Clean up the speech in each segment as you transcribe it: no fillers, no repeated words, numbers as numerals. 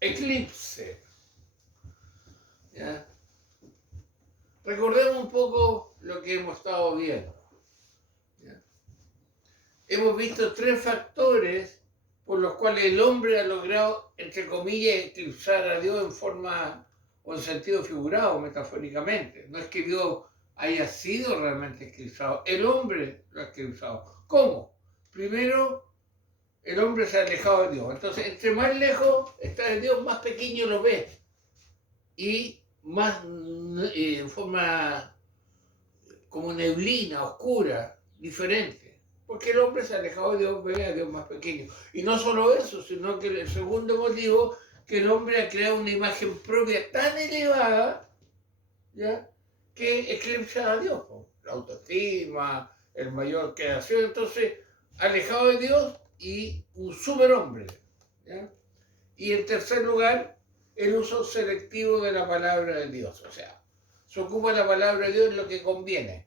eclipse. ¿Ya? Recordemos un poco lo que hemos estado viendo. ¿Ya? Hemos visto tres factores por los cuales el hombre ha logrado, entre comillas, eclipsar a Dios en forma o en sentido figurado, metafóricamente. No es que Dios haya sido realmente eclipsado, el hombre lo ha eclipsado. ¿Cómo? Primero, el hombre se ha alejado de Dios. Entonces, entre más lejos está de Dios, más pequeño lo ves. Y más en forma como neblina, oscura, diferente. Porque el hombre se ha alejado de Dios, ve a Dios más pequeño. Y no solo eso, sino que el segundo motivo, que el hombre ha creado una imagen propia tan elevada, ¿ya?, que eclipsa a Dios. La autoestima, el mayor creación, entonces, alejado de Dios y un superhombre. ¿Ya? Y en tercer lugar, el uso selectivo de la palabra de Dios. O sea, se ocupa la palabra de Dios en lo que conviene.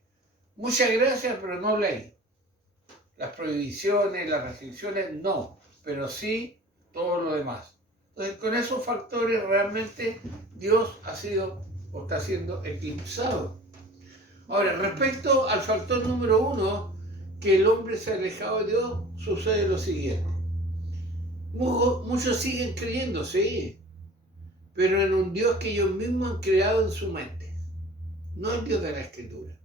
Muchas gracias, pero no ley. Las prohibiciones, las restricciones, no. Pero sí todo lo demás. Entonces, con esos factores realmente Dios ha sido o está siendo eclipsado. Ahora, respecto al factor número 1, que el hombre se ha alejado de Dios, sucede lo siguiente. Muchos siguen creyendo, sí, pero en un Dios que ellos mismos han creado en su mente, no el Dios de la Escritura.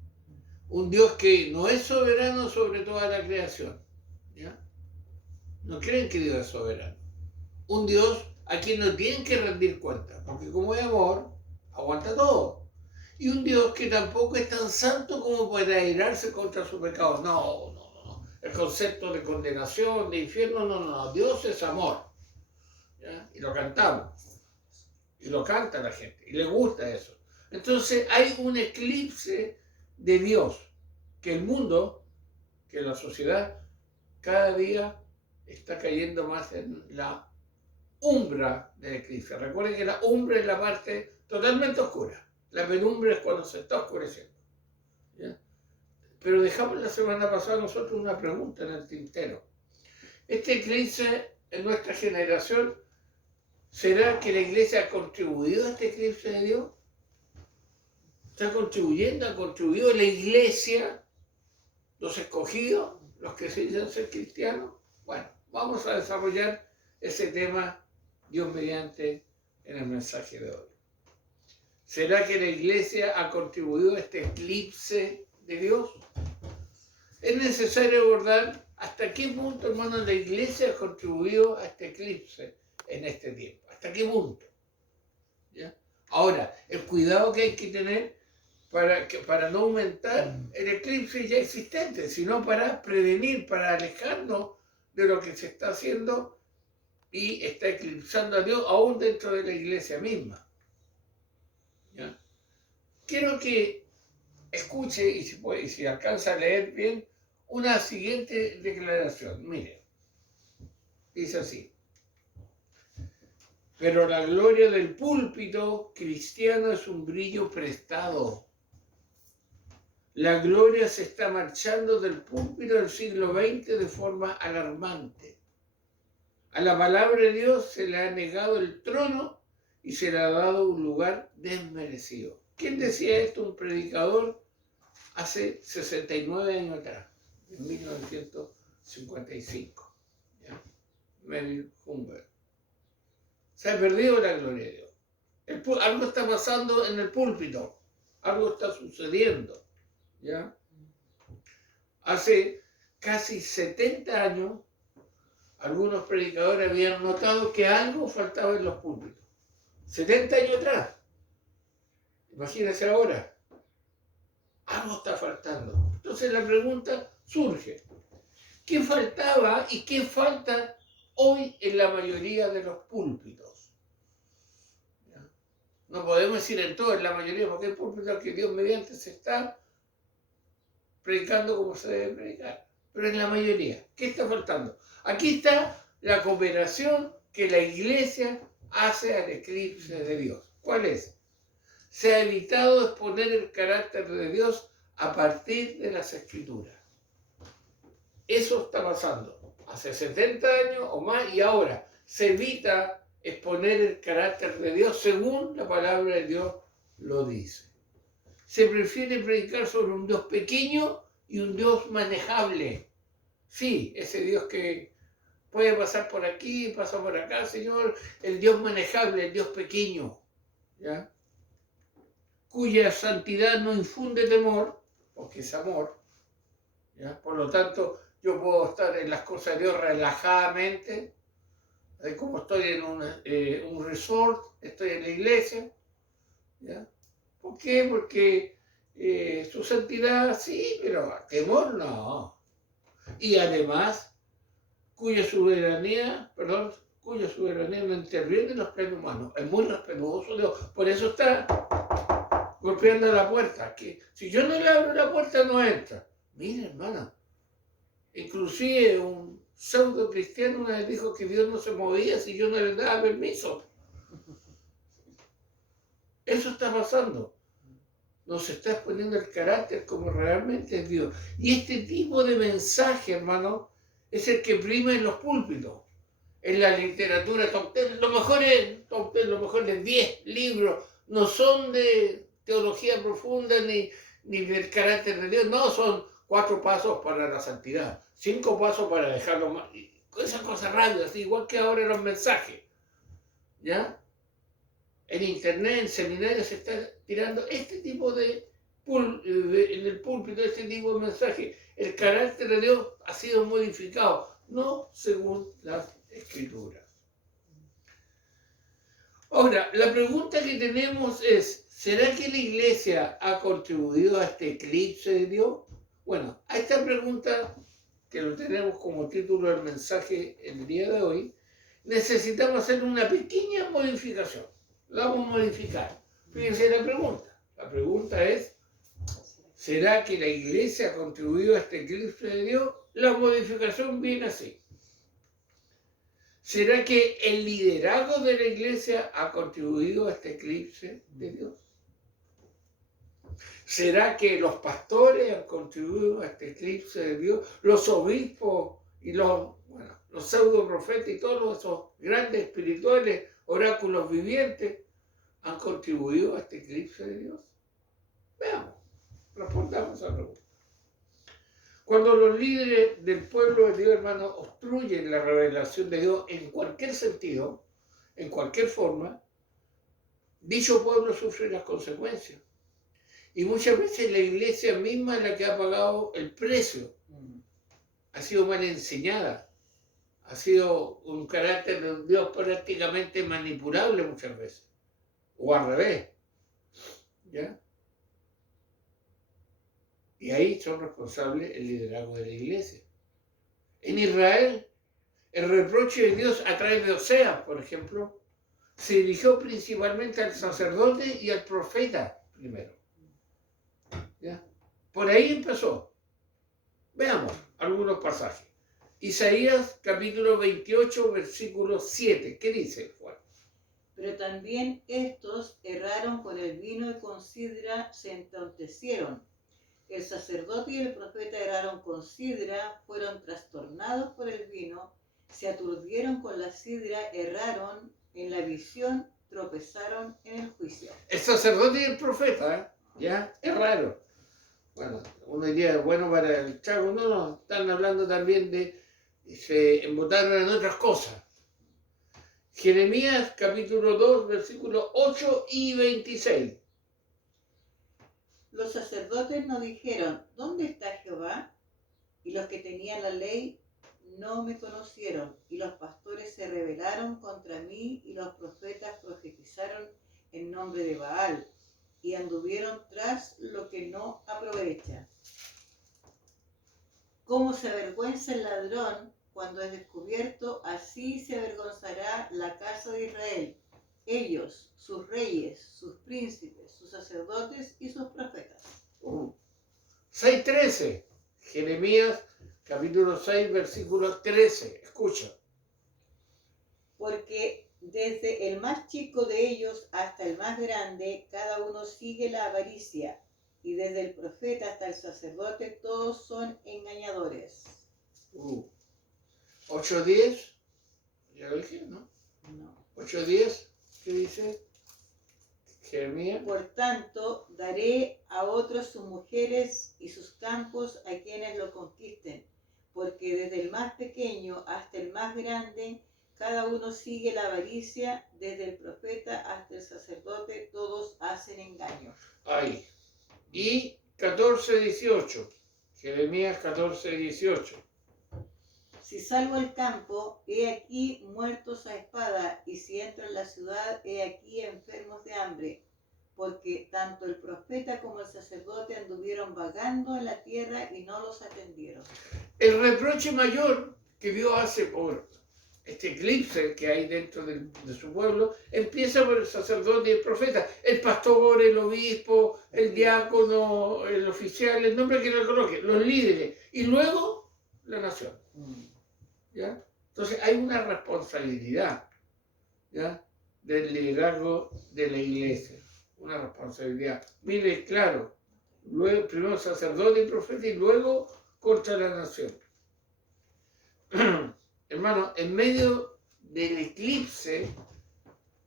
Un Dios que no es soberano sobre toda la creación. ¿Ya? No creen que Dios es soberano. Un Dios a quien no tienen que rendir cuentas, porque como es amor, aguanta todo. Y un Dios que tampoco es tan santo como para airarse contra su pecado. No, no, no. El concepto de condenación, de infierno, no, no, no. Dios es amor. ¿Ya? Y lo cantamos. Y lo canta la gente. Y le gusta eso. Entonces hay un eclipse de Dios que el mundo, que la sociedad, cada día está cayendo más en la umbra del eclipse. Recuerden que la umbra es la parte totalmente oscura. La penumbra es cuando se está oscureciendo. ¿Ya? Pero dejamos la semana pasada nosotros una pregunta en el tintero. Este eclipse en nuestra generación, ¿será que la iglesia ha contribuido a este eclipse de Dios? ¿Está contribuyendo? ¿Ha contribuido la iglesia? ¿Los escogidos? ¿Los que se dicen ser cristianos? Bueno, vamos a desarrollar ese tema, Dios mediante, en el mensaje de hoy. ¿Será que la iglesia ha contribuido a este eclipse de Dios? Es necesario abordar hasta qué punto, hermano, la iglesia ha contribuido a este eclipse en este tiempo. ¿Hasta qué punto? ¿Ya? Ahora, el cuidado que hay que tener para no aumentar el eclipse ya existente, sino para prevenir, para alejarnos de lo que se está haciendo y está eclipsando a Dios aún dentro de la iglesia misma. ¿Ya? Quiero que escuche y si alcanza a leer bien una siguiente declaración. Mire, dice así: pero la gloria del púlpito cristiano es un brillo prestado. La gloria se está marchando del púlpito del siglo XX de forma alarmante. A la palabra de Dios se le ha negado el trono y se le ha dado un lugar desmerecido. ¿Quién decía esto? Un predicador hace 69 años atrás, en 1955. ¿Ya? Melville Humbert. Se ha perdido la gloria de Dios. Algo está pasando en el púlpito, algo está sucediendo. ¿Ya? Hace casi 70 años, algunos predicadores habían notado que algo faltaba en los púlpitos. 70 años atrás. Imagínense ahora. Algo está faltando. Entonces la pregunta surge: ¿qué faltaba y qué falta hoy en la mayoría de los púlpitos? ¿Ya? No podemos decir en todo, en la mayoría, porque hay púlpitos que Dios mediante se está predicando como se debe predicar. Pero en la mayoría, ¿qué está faltando? Aquí está la cooperación que la iglesia hace al eclipse de Dios. ¿Cuál es? Se ha evitado exponer el carácter de Dios a partir de las Escrituras. Eso está pasando hace 70 años o más, y ahora se evita exponer el carácter de Dios según la palabra de Dios lo dice. Se prefiere predicar sobre un Dios pequeño y un Dios manejable. Sí, ese Dios que puede pasar por aquí, pasa por acá, Señor, el Dios manejable, el Dios pequeño, ¿ya? Cuya santidad no infunde temor, porque es amor, ¿ya? Por lo tanto, yo puedo estar en las cosas de Dios relajadamente, como estoy en un resort, estoy en la iglesia, ¿ya? ¿Por qué? Porque su santidad sí, pero temor no. Y además, cuya soberanía no interviene en los planes humanos. Es muy respetuoso de Dios. Por eso está golpeando la puerta. Que si yo no le abro la puerta, no entra. Mira, hermana, inclusive un pseudo cristiano una vez dijo que Dios no se movía si yo no le daba permiso. Eso está pasando. Nos está exponiendo el carácter como realmente es Dios. Y este tipo de mensaje, hermano, es el que prima en los púlpitos, en la literatura top 10. Lo mejor es top 10, lo mejor de 10 libros no son de teología profunda ni del carácter de Dios, no, son 4 pasos para la santidad, 5 pasos para dejarlo más. Esas cosas rápidas, igual que ahora los mensajes, ¿ya? En internet, en seminarios se está tirando este tipo en el púlpito, este tipo de mensaje. El carácter de Dios ha sido modificado, no según las Escrituras. Ahora, la pregunta que tenemos es, ¿será que la Iglesia ha contribuido a este eclipse de Dios? Bueno, a esta pregunta, que lo tenemos como título del mensaje el día de hoy, necesitamos hacer una pequeña modificación. La vamos a modificar. Fíjense la pregunta. La pregunta es, ¿será que la Iglesia ha contribuido a este eclipse de Dios? La modificación viene así. ¿Será que el liderazgo de la Iglesia ha contribuido a este eclipse de Dios? ¿Será que los pastores han contribuido a este eclipse de Dios? Los obispos y los pseudo profetas y todos esos grandes espirituales, oráculos vivientes, ¿han contribuido a este eclipse de Dios? Veamos, respondamos a la pregunta. Cuando los líderes del pueblo de Dios, hermanos, obstruyen la revelación de Dios en cualquier sentido, en cualquier forma, dicho pueblo sufre las consecuencias. Y muchas veces la iglesia misma es la que ha pagado el precio. Ha sido mal enseñada. Ha sido un carácter de Dios prácticamente manipulable muchas veces. O al revés. ¿Ya? Y ahí son responsables el liderazgo de la iglesia. En Israel, el reproche de Dios a través de Oseas, por ejemplo, se dirigió principalmente al sacerdote y al profeta primero. ¿Ya? Por ahí empezó. Veamos algunos pasajes. Isaías capítulo 28, versículo 7. ¿Qué dice, Juan? Pero también estos erraron con el vino y con sidra se entontecieron. El sacerdote y el profeta erraron con sidra, fueron trastornados por el vino, se aturdieron con la sidra, erraron en la visión, tropezaron en el juicio. El sacerdote y el profeta, ¿ya? Es raro. Bueno, uno diría, bueno, para el chavo, no, están hablando también de, se embotaron en otras cosas. Jeremías capítulo 2, versículos 8 y 26. Los sacerdotes nos dijeron, ¿dónde está Jehová? Y los que tenían la ley no me conocieron, y los pastores se rebelaron contra mí, y los profetas profetizaron en nombre de Baal, y anduvieron tras lo que no aprovecha. Como se avergüenza el ladrón cuando es descubierto, así se avergonzará la casa de Israel, ellos, sus reyes, sus príncipes, sus sacerdotes y sus profetas. 6:13, Jeremías capítulo 6, versículo 13, escucha. Porque desde el más chico de ellos hasta el más grande, cada uno sigue la avaricia, y desde el profeta hasta el sacerdote, todos son engañadores. 8:10, ya lo dije, ¿no? No. 8:10, ¿qué dice Jeremías? Por tanto, daré a otros sus mujeres y sus campos a quienes lo conquisten, porque desde el más pequeño hasta el más grande, cada uno sigue la avaricia, desde el profeta hasta el sacerdote, todos hacen engaño. Ahí. Y 14:18, Jeremías 14:18. Si salgo al campo, he aquí muertos a espada, y si entro en la ciudad, he aquí enfermos de hambre, porque tanto el profeta como el sacerdote anduvieron vagando en la tierra y no los atendieron. El reproche mayor que Dios hace por este eclipse que hay dentro de su pueblo empieza por el sacerdote y el profeta, el pastor, el obispo, el diácono, el oficial, el nombre que le coloque, los líderes, y luego la nación. ¿Ya? Entonces hay una responsabilidad, ¿ya?, del liderazgo de la iglesia, una responsabilidad. Mire, claro, luego, primero sacerdote y profeta y luego contra la nación. Hermano, en medio del eclipse,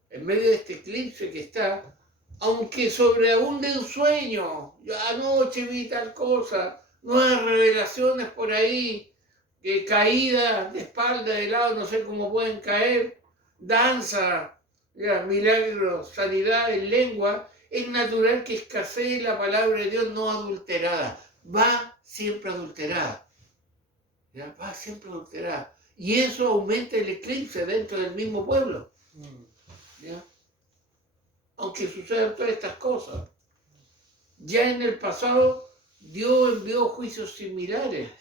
en medio de este eclipse que está, aunque sobreabunde un sueño, yo anoche vi tal cosa, nuevas revelaciones por ahí, caídas de espalda, de lado, no sé cómo pueden caer, danza, ya, milagros, sanidad en lengua, es natural que escasee la palabra de Dios no adulterada. Va siempre adulterada. ¿Ya? Va siempre adulterada. Y eso aumenta el eclipse dentro del mismo pueblo. ¿Ya? Aunque sucedan todas estas cosas. Ya en el pasado, Dios envió juicios similares.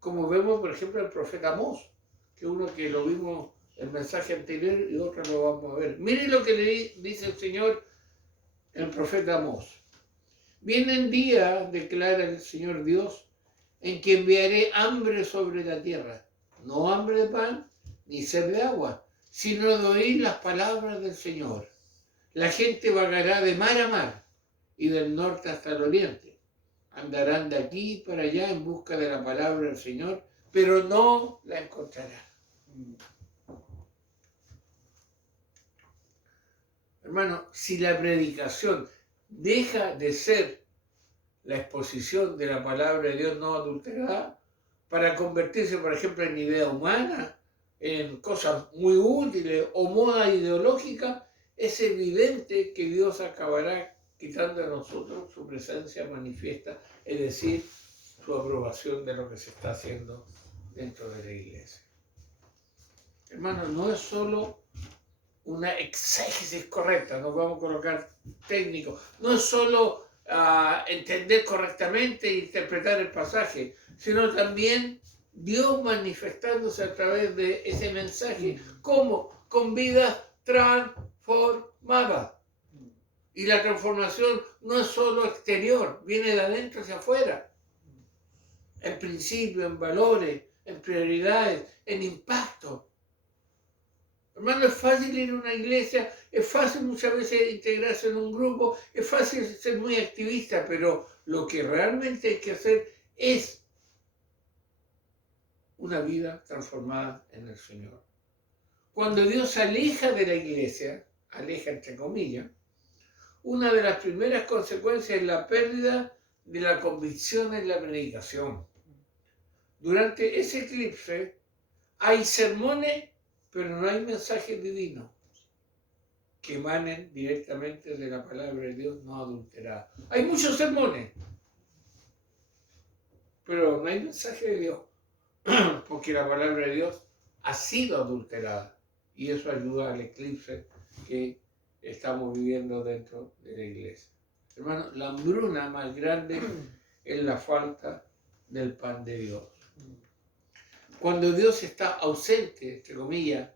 Como vemos, por ejemplo, el profeta Amós, que uno que lo vimos en el mensaje anterior y otro lo vamos a ver. Miren lo que le dice el Señor, el profeta Amós. Vienen días, declara el Señor Dios, en que enviaré hambre sobre la tierra, no hambre de pan, ni sed de agua, sino de oír las palabras del Señor. La gente vagará de mar a mar y del norte hasta el oriente. Andarán de aquí para allá en busca de la palabra del Señor, pero no la encontrarán. Hermano, si la predicación deja de ser la exposición de la palabra de Dios no adulterada para convertirse, por ejemplo, en idea humana, en cosas muy útiles o moda ideológica, es evidente que Dios acabará quitando de nosotros su presencia manifiesta, es decir, su aprobación de lo que se está haciendo dentro de la iglesia. Hermano, no es solo una exégesis correcta, nos vamos a colocar técnicos, no es solo entender correctamente e interpretar el pasaje, sino también Dios manifestándose a través de ese mensaje, como con vidas transformadas. Y la transformación no es solo exterior, viene de adentro hacia afuera. En principios, en valores, en prioridades, en impacto. Hermano, es fácil ir a una iglesia, es fácil muchas veces integrarse en un grupo, es fácil ser muy activista, pero lo que realmente hay que hacer es una vida transformada en el Señor. Cuando Dios se aleja de la iglesia, aleja entre comillas, una de las primeras consecuencias es la pérdida de la convicción en la predicación. Durante ese eclipse hay sermones, pero no hay mensajes divinos que emanen directamente de la palabra de Dios no adulterada. Hay muchos sermones, pero no hay mensaje de Dios, porque la palabra de Dios ha sido adulterada y eso ayuda al eclipse que estamos viviendo dentro de la iglesia. Hermano, la hambruna más grande es la falta del pan de Dios. Cuando Dios está ausente, entre comillas,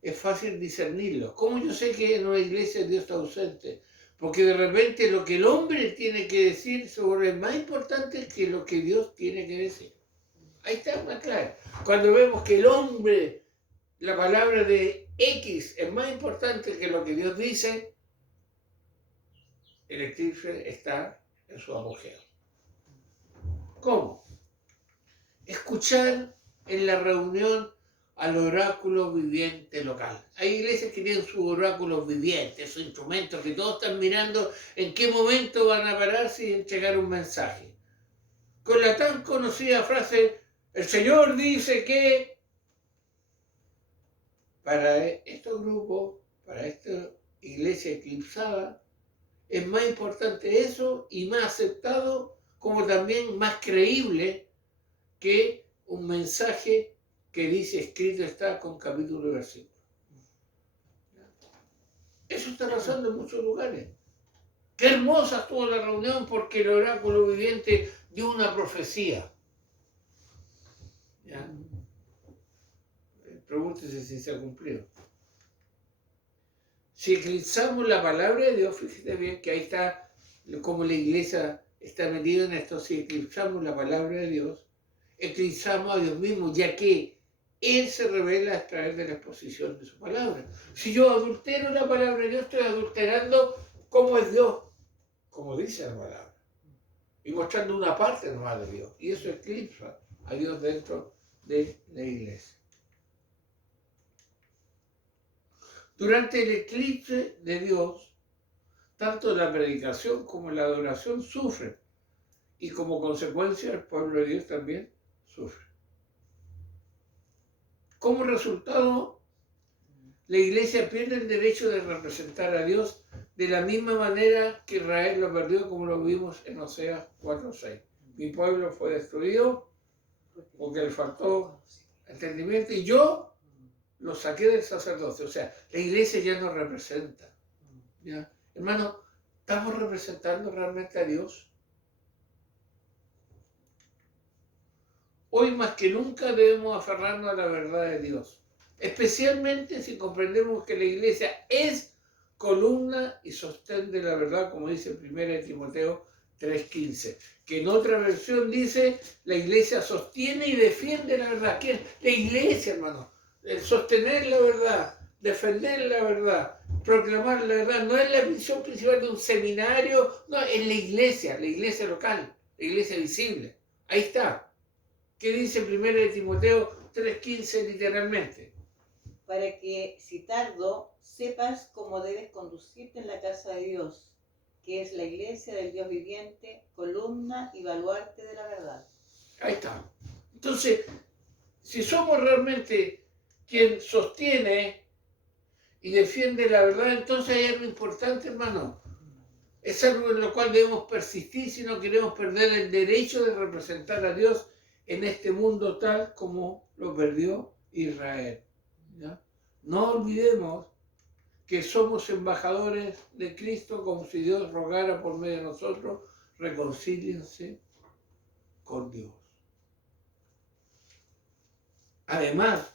es fácil discernirlo. ¿Cómo yo sé que en una iglesia Dios está ausente? Porque de repente lo que el hombre tiene que decir sobre es más importante que lo que Dios tiene que decir. Ahí está más claro. Cuando vemos que el hombre, la palabra de X es más importante que lo que Dios dice, el eclipse está en su apogeo. ¿Cómo? Escuchar en la reunión al oráculo viviente local. Hay iglesias que tienen sus oráculos vivientes, sus instrumentos, que todos están mirando en qué momento van a pararse y entregar un mensaje. Con la tan conocida frase, el Señor dice que... Para estos grupos, para esta iglesia eclipsada, es más importante eso y más aceptado, como también más creíble que un mensaje que dice escrito está con capítulo y versículo. Eso está pasando en muchos lugares. Qué hermosa estuvo la reunión porque el oráculo viviente dio una profecía. ¿Ya? Pregúntese si se ha cumplido. Si eclipsamos la palabra de Dios, fíjate bien que ahí está como la iglesia está metida en esto. Si eclipsamos la palabra de Dios, eclipsamos a Dios mismo, ya que Él se revela a través de la exposición de su palabra. Si yo adultero la palabra de Dios, estoy adulterando cómo es Dios, como dice la palabra, y mostrando una parte nomás de Dios. Y eso eclipsa a Dios dentro de la iglesia. Durante el eclipse de Dios, tanto la predicación como la adoración sufren, y como consecuencia el pueblo de Dios también sufre. Como resultado, la iglesia pierde el derecho de representar a Dios de la misma manera que Israel lo perdió, como lo vimos en Oseas 4:6. Mi pueblo fue destruido porque le faltó entendimiento y yo lo saqué del sacerdocio. O sea, la iglesia ya no representa. ¿Ya? Hermano, ¿estamos representando realmente a Dios? Hoy más que nunca debemos aferrarnos a la verdad de Dios, especialmente si comprendemos que la iglesia es columna y sostén de la verdad, como dice 1 Timoteo 3:15, que en otra versión dice, la iglesia sostiene y defiende la verdad. ¿Qué es? La iglesia, hermano. El sostener la verdad, defender la verdad, proclamar la verdad, no es la misión principal de un seminario, no, es la iglesia local, la iglesia visible. Ahí está. ¿Qué dice 1 Timoteo 3:15 literalmente? Para que, si tardo, sepas cómo debes conducirte en la casa de Dios, que es la iglesia del Dios viviente, columna y baluarte de la verdad. Ahí está. Entonces, si somos realmente quien sostiene y defiende la verdad, entonces hay algo importante, hermano. Es algo en lo cual debemos persistir si no queremos perder el derecho de representar a Dios en este mundo tal como lo perdió Israel. ¿Ya? No olvidemos que somos embajadores de Cristo, como si Dios rogara por medio de nosotros, reconcíliense con Dios. Además,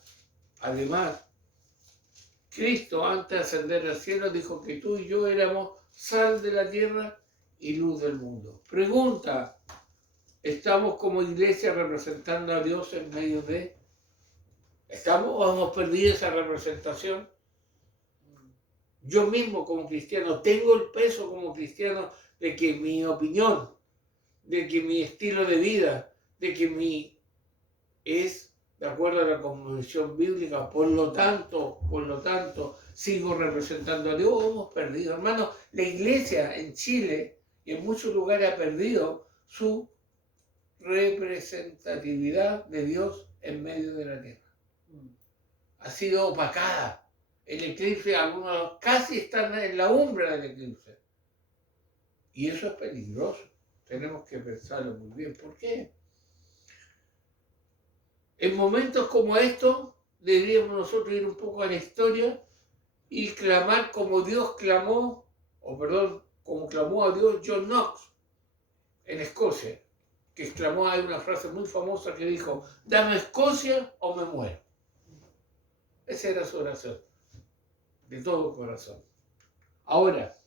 Cristo antes de ascender al cielo dijo que tú y yo éramos sal de la tierra y luz del mundo. Pregunta, ¿estamos como iglesia representando a Dios en medio de? ¿Estamos o hemos perdido esa representación? Yo mismo como cristiano tengo el peso como cristiano de que mi opinión, de que mi estilo de vida, de que mi es de acuerdo a la convicción bíblica, por lo tanto, sigo representando a Dios. O hemos perdido, hermano, la iglesia en Chile y en muchos lugares ha perdido su representatividad de Dios en medio de la tierra. Ha sido opacada. El eclipse, algunos casi están en la umbra del eclipse. Y eso es peligroso. Tenemos que pensarlo muy bien. ¿Por qué? En momentos como estos, deberíamos nosotros ir un poco a la historia y clamar como Dios clamó, como clamó a Dios John Knox en Escocia, que exclamó, hay una frase muy famosa que dijo, dame Escocia o me muero. Esa era su oración, de todo corazón. Ahora,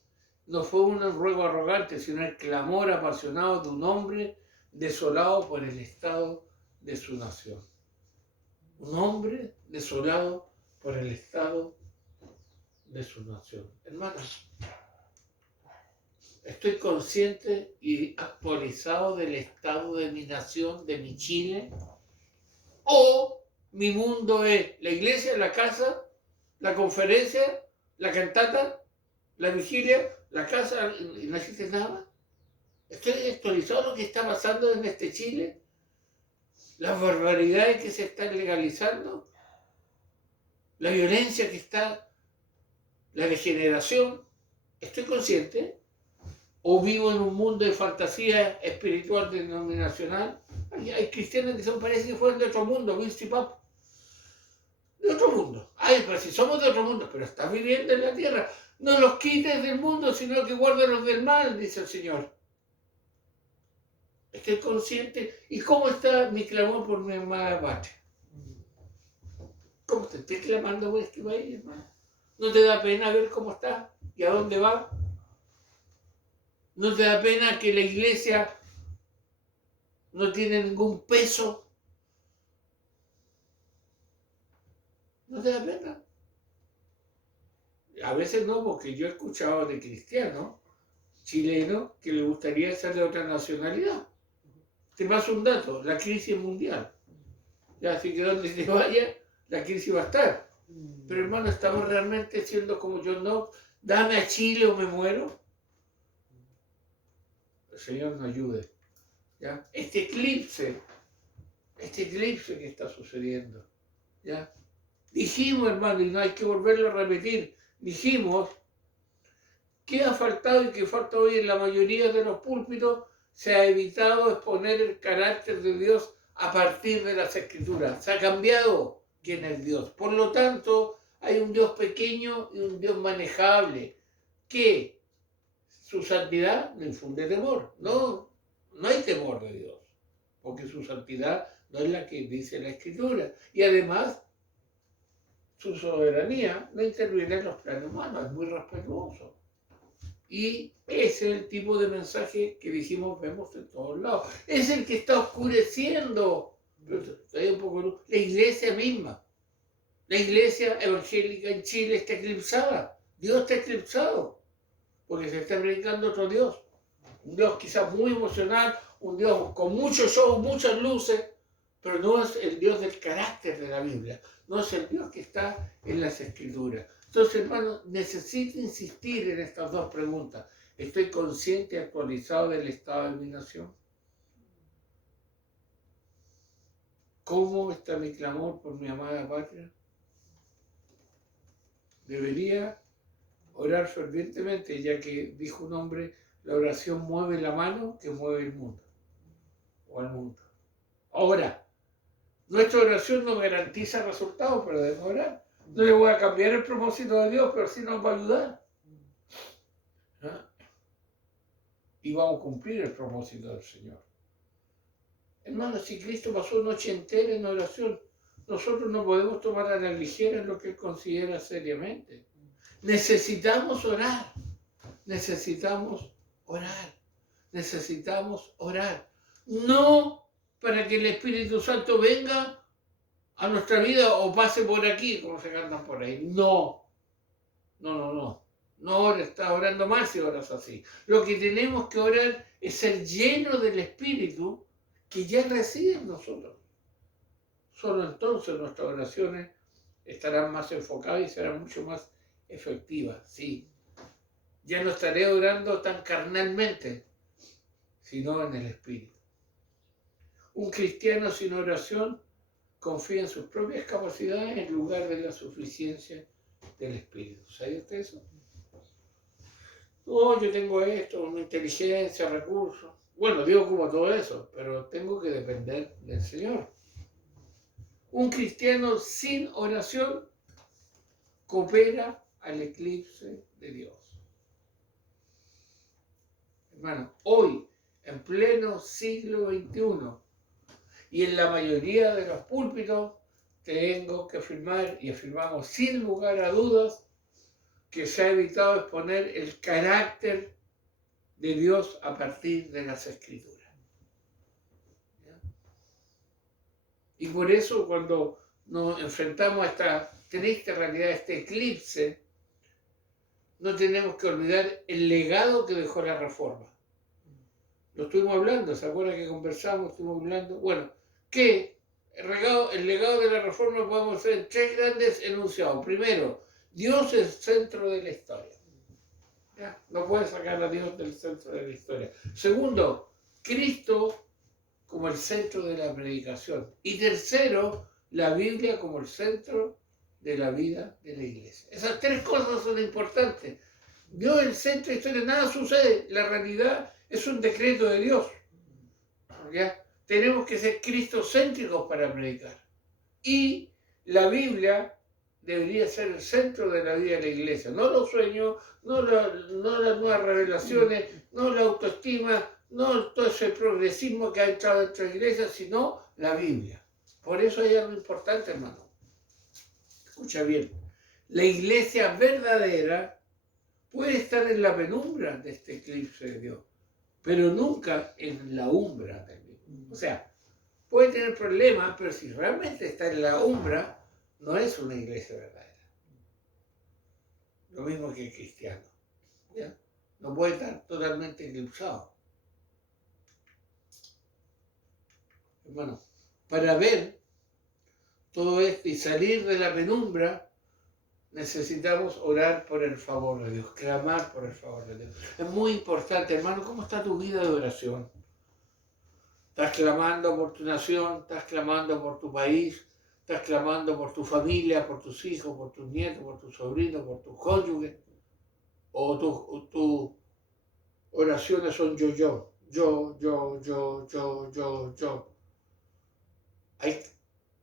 no fue un ruego arrogante, sino el clamor apasionado de un hombre desolado por el estado de su nación. Un hombre desolado por el estado de su nación. Hermanos, estoy consciente y actualizado del estado de mi nación, de mi Chile, o mi mundo es la iglesia, la casa, la conferencia, la cantata, la vigilia, la casa, y no existe nada más. Estoy actualizado lo que está pasando en este Chile, las barbaridades que se están legalizando, la violencia que está, la degeneración. ¿Estoy consciente? ¿O vivo en un mundo de fantasía espiritual denominacional? Hay cristianos que parece que fueron de otro mundo, Vinci Pap. De otro mundo. Ay, pero si somos de otro mundo, pero estás viviendo en la tierra. No los quites del mundo, sino que guárdalos del mal, dice el Señor. Estoy consciente. ¿Y cómo está mi clamor por mi amada patria? ¿Cómo te estoy clamando por este país, hermano? ¿No te da pena ver cómo está y a dónde va? ¿No te da pena que la iglesia no tiene ningún peso? ¿No te da pena? A veces no, porque yo he escuchado de cristianos chilenos que les gustaría ser de otra nacionalidad. Te paso un dato, la crisis mundial. Ya, así que donde te vaya, la crisis va a estar. Pero hermano, ¿estamos realmente siendo como John Knox? Dame a Chile o me muero. El Señor nos ayude. ¿Ya? Este eclipse que está sucediendo. ¿Ya? Dijimos, hermano, y no hay que volverlo a repetir, dijimos que ha faltado y que falta hoy en la mayoría de los púlpitos, se ha evitado exponer el carácter de Dios a partir de las Escrituras. Se ha cambiado quién es Dios. Por lo tanto, hay un Dios pequeño y un Dios manejable, que su santidad no infunde temor. No hay temor de Dios, porque su santidad no es la que dice la Escritura. Y además, su soberanía no interviene en los planes humanos, es muy respetuoso. Y ese es el tipo de mensaje que dijimos vemos en todos lados. Es el que está oscureciendo la iglesia misma. La iglesia evangélica en Chile está eclipsada. Dios está eclipsado, porque se está predicando otro Dios. Un Dios quizás muy emocional, un Dios con mucho show, muchas luces, pero no es el Dios del carácter de la Biblia, no es el Dios que está en las Escrituras. Entonces, hermano, necesito insistir en estas dos preguntas. ¿Estoy consciente y actualizado del estado de mi nación? ¿Cómo está mi clamor por mi amada patria? Debería orar fervientemente, ya que dijo un hombre, la oración mueve la mano que mueve el mundo, o al mundo. Ahora, nuestra oración no garantiza resultados, pero debemos orar. No le voy a cambiar el propósito de Dios, pero sí nos va a ayudar. ¿Ah? Y vamos a cumplir el propósito del Señor. Hermano, si Cristo pasó noche entera en oración, nosotros no podemos tomar a la ligera lo que Él considera seriamente. Necesitamos orar. Necesitamos orar. Necesitamos orar. No para que el Espíritu Santo venga a nuestra vida o pase por aquí, como se cantan por ahí. No. No estás orando mal si oras así. Lo que tenemos que orar es ser lleno del Espíritu que ya reside en nosotros. Solo entonces nuestras oraciones estarán más enfocadas y serán mucho más efectivas. Sí. Ya no estaré orando tan carnalmente, sino en el Espíritu. Un cristiano sin oración confía en sus propias capacidades en lugar de la suficiencia del Espíritu. ¿Sabe usted eso? Oh, yo tengo esto, una inteligencia, recursos. Bueno, Dios ocupa todo eso, pero tengo que depender del Señor. Un cristiano sin oración coopera al eclipse de Dios. Hermano, hoy, en pleno siglo XXI, y en la mayoría de los púlpitos, tengo que afirmar, y afirmamos sin lugar a dudas, que se ha evitado exponer el carácter de Dios a partir de las Escrituras. ¿Ya? Y por eso cuando nos enfrentamos a esta triste realidad, este eclipse, no tenemos que olvidar el legado que dejó la Reforma. Lo estuvimos hablando, ¿se acuerdan que conversamos? Estuvimos hablando, bueno, que el legado de la Reforma podemos hacer en tres grandes enunciados. Primero, Dios es el centro de la historia. ¿Ya? No puedes sacar a Dios del centro de la historia. Segundo, Cristo como el centro de la predicación. Y tercero, la Biblia como el centro de la vida de la iglesia. Esas tres cosas son importantes. Dios es el centro de la historia, nada sucede. La realidad es un decreto de Dios. ¿Ya? Tenemos que ser cristocéntricos para predicar. Y la Biblia debería ser el centro de la vida de la iglesia. No los sueños, no las nuevas revelaciones, no la autoestima, no todo ese progresismo que ha entrado en nuestra iglesia, sino la Biblia. Por eso hay algo importante, hermano. Escucha bien. La iglesia verdadera puede estar en la penumbra de este eclipse de Dios, pero nunca en la umbra del mismo. O sea, puede tener problemas, pero si realmente está en la umbra, no es una iglesia verdadera. Lo mismo que el cristiano. ¿Ya? No puede estar totalmente eclipsado. Hermano, para ver todo esto y salir de la penumbra, necesitamos orar por el favor de Dios, clamar por el favor de Dios. Es muy importante, hermano, ¿cómo está tu vida de oración? ¿Estás clamando por tu nación? ¿Estás clamando por tu país? ¿Estás clamando por tu familia, por tus hijos, por tus nietos, por tus sobrinos, por tus cónyuges? ¿O tus oraciones son yo? ¿Hay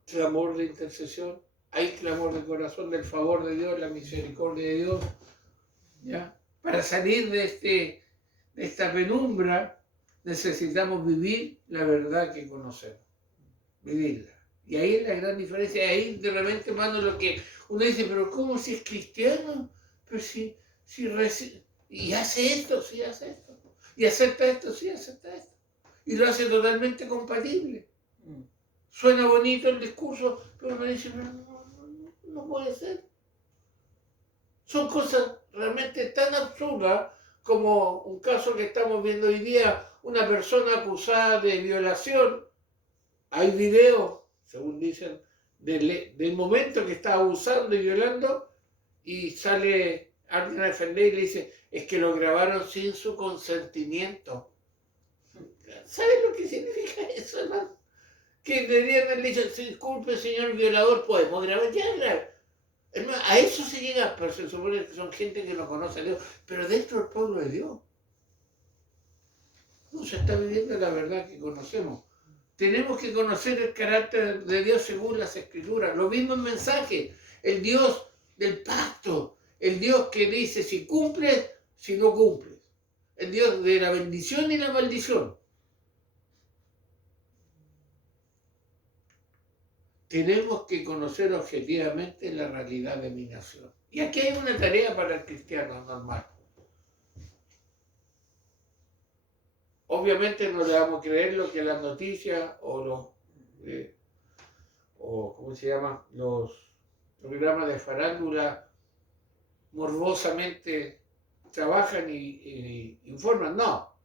clamor de intercesión? ¿Hay clamor de corazón del favor de Dios, la misericordia de Dios? ¿Ya? Para salir de esta penumbra necesitamos vivir la verdad que conocemos. Vivirla. Y ahí es la gran diferencia. Ahí de repente, hermano, lo que uno dice, pero ¿cómo si es cristiano? Pero y hace esto, sí hace esto. Y acepta esto, sí acepta esto. Y lo hace totalmente compatible. Suena bonito el discurso, pero me dice, pero no puede ser. Son cosas realmente tan absurdas como un caso que estamos viendo hoy día, una persona acusada de violación. Hay videos, según dicen, del momento que está abusando y violando, y sale alguien a defender y le dice, es que lo grabaron sin su consentimiento. ¿Sabes lo que significa eso, hermano? Que deberían haberle dicho, disculpe, señor violador, podemos grabar, ya grabar. Hermano, a eso se llega, pero se supone que son gente que no conoce a Dios, pero dentro del pueblo de Dios no se está viviendo la verdad que conocemos. Tenemos que conocer el carácter de Dios según las Escrituras. Los mismos mensajes. El Dios del pacto. El Dios que dice si cumples, si no cumples. El Dios de la bendición y la maldición. Tenemos que conocer objetivamente la realidad de mi nación. Y aquí hay una tarea para el cristiano normal. Obviamente no le vamos a creer lo que las noticias o ¿cómo se llama? Los programas de farándula morbosamente trabajan y informan. No,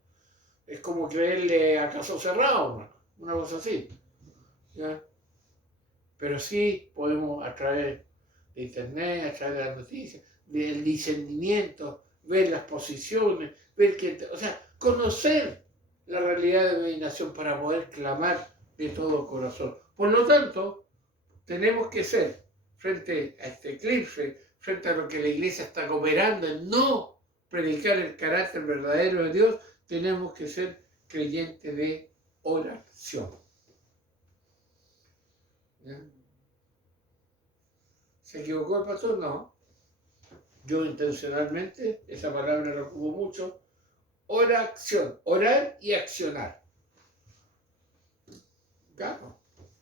es como creerle a caso cerrado, una cosa así. ¿Ya? Pero sí podemos a través de internet, a través de las noticias, del discernimiento, ver las posiciones, ver o sea, conocer la realidad de mi nación para poder clamar de todo corazón. Por lo tanto, tenemos que ser, frente a este eclipse, frente a lo que la iglesia está cooperando en no predicar el carácter verdadero de Dios, tenemos que ser creyentes de oración. ¿Ya? ¿Se equivocó el pastor? No. Yo intencionalmente, esa palabra la ocupo mucho. Oración, orar y accionar. Claro.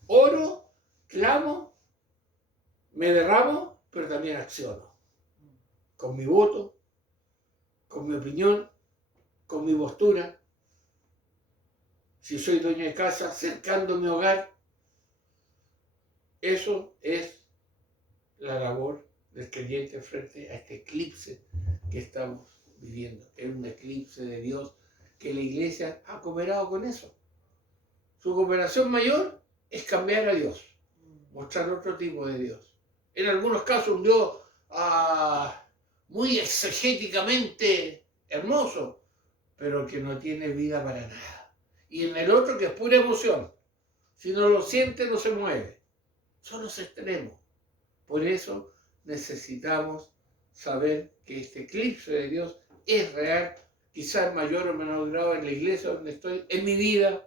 Oro, clamo, me derramo, pero también acciono. Con mi voto, con mi opinión, con mi postura. Si soy dueño de casa, cercando mi hogar. Eso es la labor del creyente frente a este eclipse que estamos viviendo. Es un eclipse de Dios que la iglesia ha cooperado con eso. Su cooperación mayor es cambiar a Dios, mostrar otro tipo de Dios. En algunos casos un Dios muy exegéticamente hermoso, pero que no tiene vida para nada. Y en el otro que es pura emoción. Si no lo siente, no se mueve. Son los extremos. Por eso necesitamos saber que este eclipse de Dios es real, quizás en mayor o menor grado en la iglesia donde estoy, en mi vida.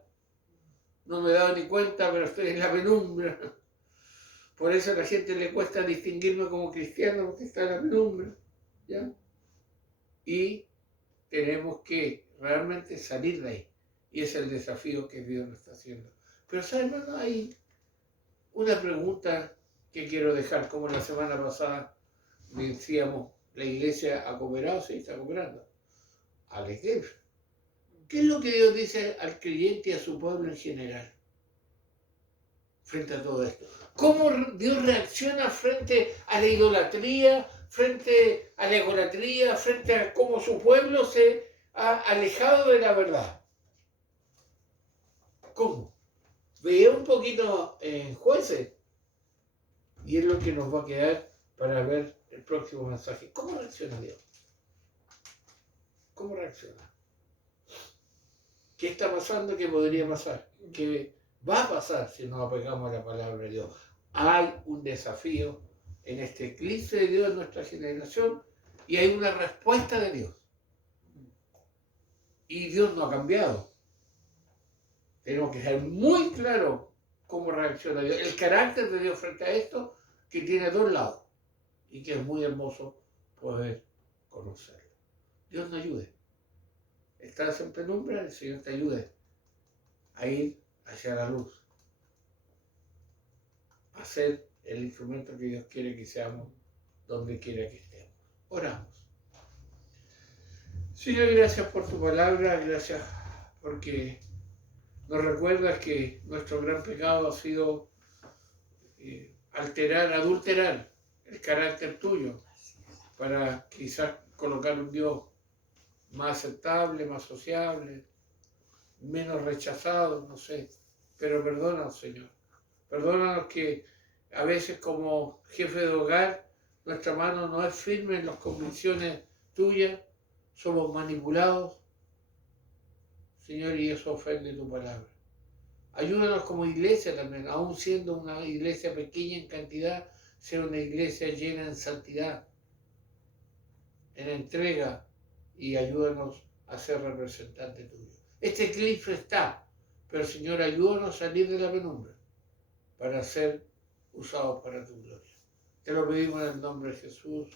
No me he dado ni cuenta, pero estoy en la penumbra. Por eso a la gente le cuesta distinguirme como cristiano, porque está en la penumbra. ¿Ya? Y tenemos que realmente salir de ahí. Y ese es el desafío que Dios nos está haciendo. Pero, ¿sabes, hermano? Hay una pregunta que quiero dejar, como la semana pasada decíamos, la iglesia ha cooperado, sí, está cooperando. A la iglesia. ¿Qué es lo que Dios dice al creyente y a su pueblo en general frente a todo esto? ¿Cómo Dios reacciona frente a la idolatría, frente a la egolatría, frente a cómo su pueblo se ha alejado de la verdad? ¿Cómo? Veía un poquito en Jueces y es lo que nos va a quedar para ver el próximo mensaje. ¿Cómo reacciona Dios? ¿Cómo reacciona? ¿Qué está pasando? ¿Qué podría pasar? ¿Qué va a pasar si nos apegamos a la palabra de Dios? Hay un desafío en este eclipse de Dios en nuestra generación y hay una respuesta de Dios. Y Dios no ha cambiado. Tenemos que ser muy claro cómo reacciona Dios. El carácter de Dios frente a esto, que tiene dos lados y que es muy hermoso poder conocerlo. Dios nos ayude. Estás en penumbra, el Señor te ayude a ir hacia la luz, a ser el instrumento que Dios quiere que seamos donde quiera que estemos. Oramos. Señor, gracias por tu palabra, gracias porque nos recuerdas que nuestro gran pecado ha sido adulterar el carácter tuyo para quizás colocar un Dios más aceptable, más sociable, menos rechazado, no sé. Pero perdónanos, Señor. Perdónanos que a veces como jefe de hogar nuestra mano no es firme en las convicciones tuyas, somos manipulados, Señor, y eso ofende tu palabra. Ayúdanos como iglesia también, aún siendo una iglesia pequeña en cantidad, ser una iglesia llena en santidad, en entrega, y ayúdanos a ser representantes tuyos. Este eclipse está, pero Señor, ayúdanos a salir de la penumbra para ser usados para tu gloria. Te lo pedimos en el nombre de Jesús.